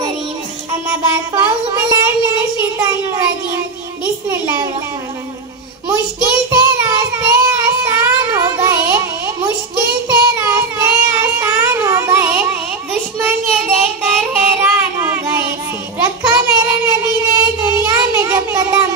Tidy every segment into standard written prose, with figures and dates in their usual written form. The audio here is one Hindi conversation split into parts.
करीम। अम्मा बाद फ़ाऊज़ु बिल्लाहि मिनश शैतानिर रजीम। बिस्मिल्लाहिर रहमानिर रहीम। मुश्किल थे रास्ते आसान हो गए, मुश्किल थे रास्ते आसान हो गए, दुश्मन ये देखकर हैरान हो गए। रखा मेरे नबी ने दुनिया में जब कदम,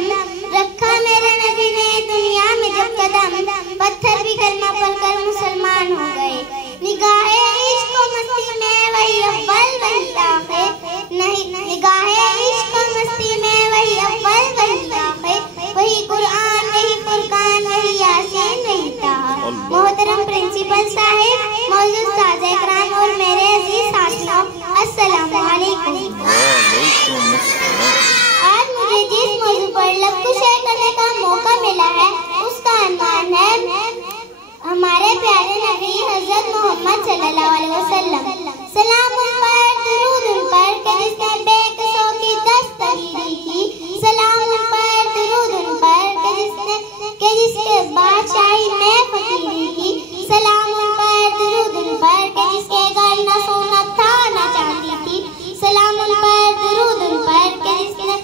रखा मेरे नबी ने दुनिया में जब कदम, पत्थर भी कलमा पढ़कर मुसलमान हो गए। निगाहे इश्क व मस्ती में वही अव्वल वही आखिर, नहीं निगाहे इश्क व मस्ती में वही अव्वल वही आखिर, वही कुरान वही फुरकान वही यासीन वही ताहा। मोहतरम प्रिंसिपल साहिब, मौजूद साज़ इकराम और मेरे अजीज साथियों, अस्सलामु अलैकुम। आज मुझे जिस मौजू पर लफ्ज़ शेयर करने का मौका मिला है उसका अनवान है हमारे प्यारे नबी हज़रत मोहम्मद सल्लल्लाहु अलैहि वसल्लम। सलाम उन पर, दुरूद उन पर कि जिसने बेकसों की दस्तगीरी की। सलाम उन पर, दुरूद उन पर कि जिसके बादशाही में फकीरी की। सलाम उन पर, दुरूद उन पर कि जिसके घर न सोना था न चांदी थी। सलाम उन पर, दुरूद उन पर कि जिसने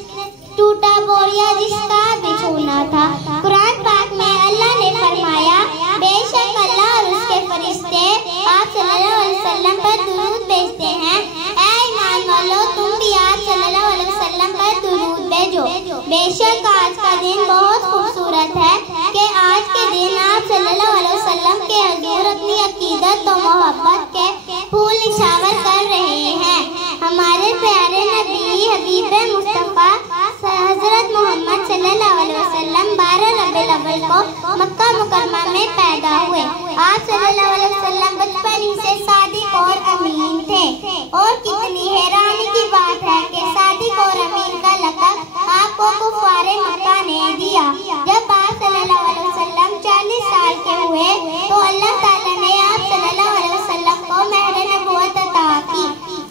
टूटा बोरिया जिसका बिछोना था। कुरान पाक में अल्लाह ने फरमाया, बेशक अल्लाह और उसके फरिश्ते आप सल्लल्लाहु अलैहि वसल्लम पर दुरूद भेजते हैं। ऐ ईमान वालों, तुम भी आप सल्लल्लाहु अलैहि वसल्लम पर दुरूद भेजो। बेशक आज का दिन बहुत खूबसूरत है कि आज के दिन आप सल्लल्लाहु अलैहि वसल्लम के हुजूर अपनी अकीदत और मोहब्बत के फूल निछावर कर रहे हैं। हमारे प्यारे नबी हबीब मुस्तफ़ा हज़रत मोहम्मद सल्लल्लाहु अलैहि वसल्लम 12 रबीउल अव्वल को मक्का मुकर्रमा में पैदा हुए। आप सल्लल्लाहु अलैहि वसल्लम बचपन ही से सादिक और अमीन थे। और कितनी हैरानी की बात है कि सादिक और अमीन का लक़ब आपको कुफ़ारे मक्का ने दिया। जब आप सल्लल्लाहु अलैहि वसल्लम 40 साल के हुए तो अल्लाह ताला ने आप सल्लल्लाहु अलैहि वसल्लम को महर नबुव्वत अता की।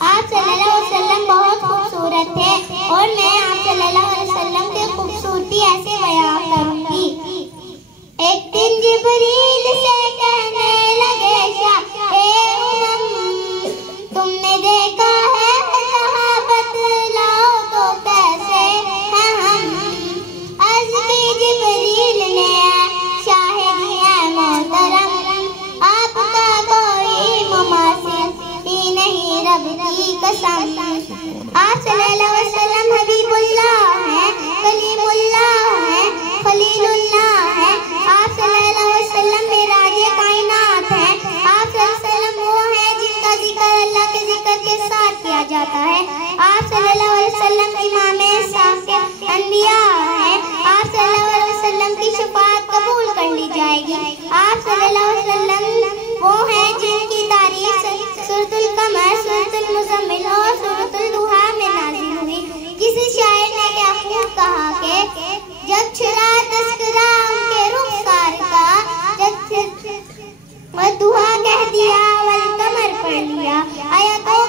आप सल्लल्लाहु अलैहि वसल्लम बहुत खूबसूरत थे और मैं आप सल्लल्लाहु अलैहि वसल्लम की खूबसूरती ऐसे बयान करूंगी। एक दिन जिब्रील से कहने लगे, शाहे उम्म, तुमने देखा है कहाँ, बतलाओ तो कैसे हैं हम। अर्ज़ की जिब्रील ने, शाहिद है मोहतरम, आपका कोई मुमासिल ही नहीं रब की कसम। आप सल्लल्लाहु अलैहि वसल्लम हबीबुल्लाह हैं, कलीमुल्लाह हैं, खलीलुल्लाह हैं। आप सल्लल्लाहु अलैहि वसल्लम मिराजे कायनात हैं। आप सल्लल्लाहु अलैहि वसल्लम वो हैं जिनका जिक्र अल्लाह के जिक्र के साथ किया जाता है। आप सल्लल्लाहु अलैहि वसल्लम इमामे साक़े अंबिया हैं। आप सल्लल्लाहु अलैहि वसल्लम की शफ़ाअत कबूल कर ली जाएगी। आप सल्लल्लाहु अलैहि वसल्लम वो हैं जिनकी तारीफ सूरतुल कमर, सूरतुल मुज़म्मिल और सूरतुल दुहा में नाज़िल हुई। किसी शायर ने क्या खूब कहा कि जब छुरा तस्करा उनके रुख़सार का, जब दुहा कह दिया वल कमर पढ़ लिया, आयतों